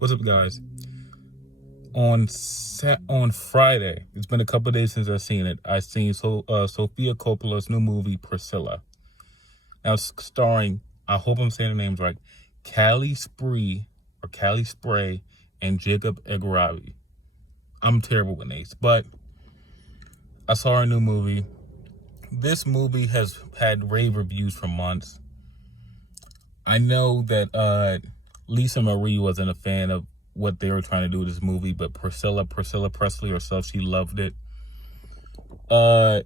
What's up, guys? On Friday, it's been a couple of days since I've seen it. I seen Sofia Coppola's new movie Priscilla. Now it's starring, I hope I'm saying the names right, Callie Spray and Jacob Egarabi. I'm terrible with names, but I saw her new movie. This movie has had rave reviews for months. I know that Lisa Marie wasn't a fan of what they were trying to do with this movie, but Priscilla Presley herself, she loved it. I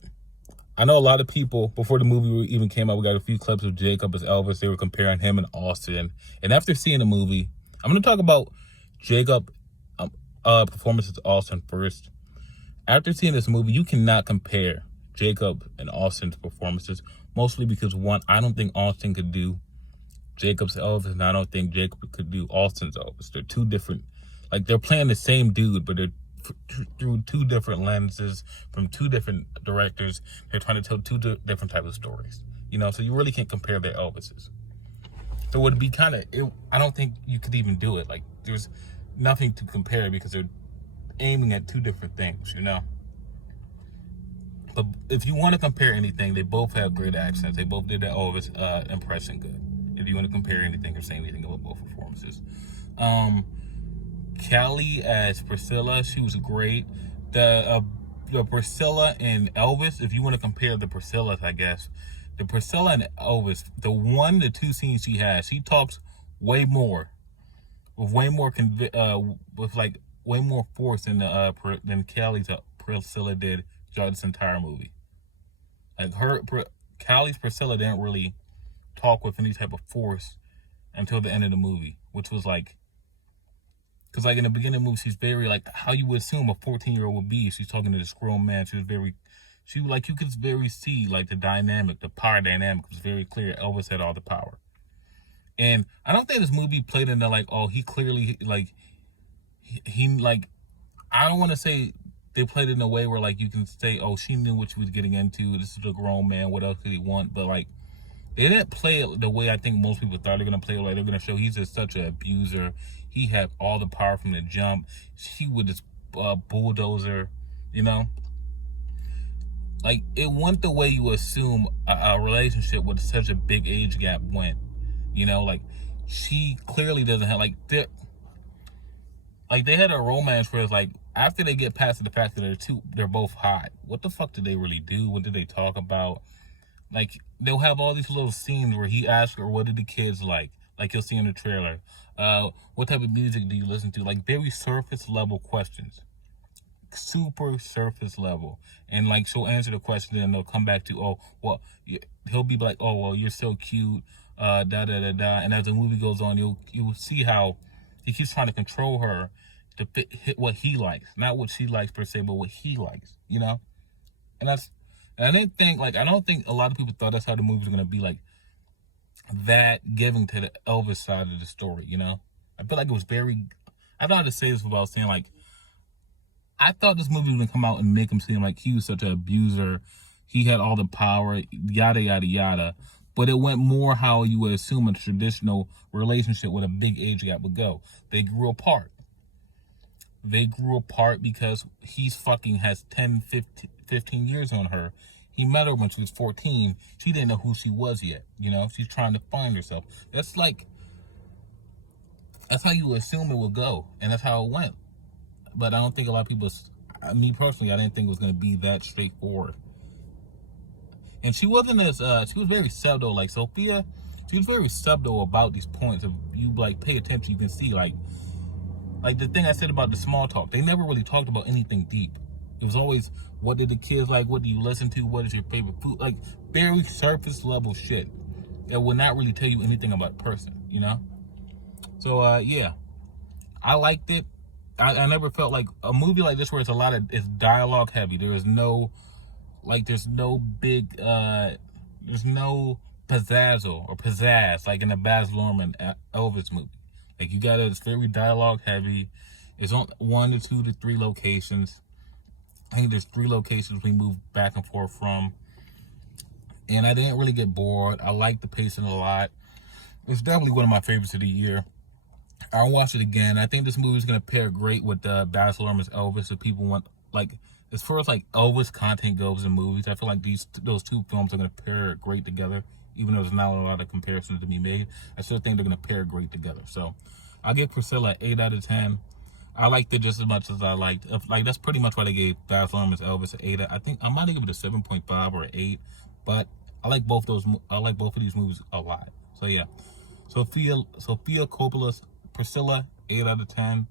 know a lot of people, before the movie even came out, we got a few clips of Jacob as Elvis. They were comparing him and Austin. And after seeing the movie, I'm going to talk about Jacob performance as Austin first. After seeing this movie, you cannot compare Jacob and Austin's performances, mostly because, one, I don't think Austin could do Jacob's Elvis, and I don't think Jacob could do Austin's Elvis. They're two different, like, they're playing the same dude, but they're through two different lenses from two different directors. They're trying to tell two different types of stories, so you really can't compare their Elvises. So it would be I don't think you could even do it. Like, there's nothing to compare because they're aiming at two different things, But if you want to compare anything, they both have great accents. They both did the Elvis impression good. If you want to compare anything or say anything about both performances. Callie as Priscilla, she was great. The Priscilla and Elvis, if you want to compare the Priscillas, I guess. The Priscilla and Elvis, the two scenes she has, she talks way more. With way more way more force than Callie's Priscilla did throughout this entire movie. Like Callie's Priscilla didn't really talk with any type of force until the end of the movie, which was because in the beginning of the movie, she's very how you would assume a 14-year-old would be. She's talking to this grown man. You could very see the power dynamic was very clear. Elvis had all the power. And I don't think this movie played into he clearly I don't want to say they played it in a way where you can say, oh, she knew what she was getting into. This is a grown man. What else could he want? But they didn't play it the way I think most people thought they were going to play it. They're going to show he's just such an abuser. He had all the power from the jump. He would just bulldozer, It went the way you assume a relationship with such a big age gap went. She clearly doesn't have, they had a romance where it's after they get past the fact that they're both hot, what the fuck did they really do? What did they talk about? They'll have all these little scenes where he asks her, what did the kids like you'll see in the trailer. What type of music do you listen to? Very surface level questions. Super surface level. And she'll answer the question and they'll come back to, oh, well, he'll be like, oh, well, you're so cute, da da da da. And as the movie goes on, you'll see how he keeps trying to control her to hit what he likes. Not what she likes per se, but what he likes, And I didn't think, I don't think a lot of people thought that's how the movie was going to be, that giving to the Elvis side of the story, I feel it was very, I don't know how to say this without saying, I thought this movie was going to come out and make him seem like he was such an abuser. He had all the power, yada, yada, yada. But it went more how you would assume a traditional relationship with a big age gap would go. They grew apart. They grew apart because he's has 10, 15 years on her. He met her when she was 14. She didn't know who she was yet. She's trying to find herself. That's how you assume it would go. And that's how it went. But I don't think a lot of people, me personally, I didn't think it was going to be that straightforward. And she wasn't she was very subtle. Sophia, she was very subtle about these points. If you, pay attention, you can see, the thing I said about the small talk. They never really talked about anything deep. It was always, what did the kids like? What do you listen to? What is your favorite food? Very surface level shit that would not really tell you anything about the person, So, yeah. I liked it. I never felt like a movie like this where it's dialogue heavy. There is no, there's no big, there's no pizzazz in a Baz Luhrmann Elvis movie. It's very dialogue heavy. It's on 1 to 2 to 3 locations. I think there's 3 locations we moved back and forth from. And I didn't really get bored. I liked the pacing a lot. It's definitely one of my favorites of the year. I'll watch it again. I think this movie is gonna pair great with Baz Luhrmann's Elvis. If people want, like, as far as like Elvis content goes in movies, I feel like those two films are gonna pair great together. Even though there's not a lot of comparisons to be made, I still think they're gonna pair great together. So I'll give Priscilla an 8 out of 10. I liked it just as much as I liked. Like, that's pretty much why they gave Baz Luhrmann's Elvis an 8. I think I might give it a 7.5 or an 8, but I like both those. I like both of these movies a lot. So yeah, Sophia Coppola's Priscilla, 8 out of 10.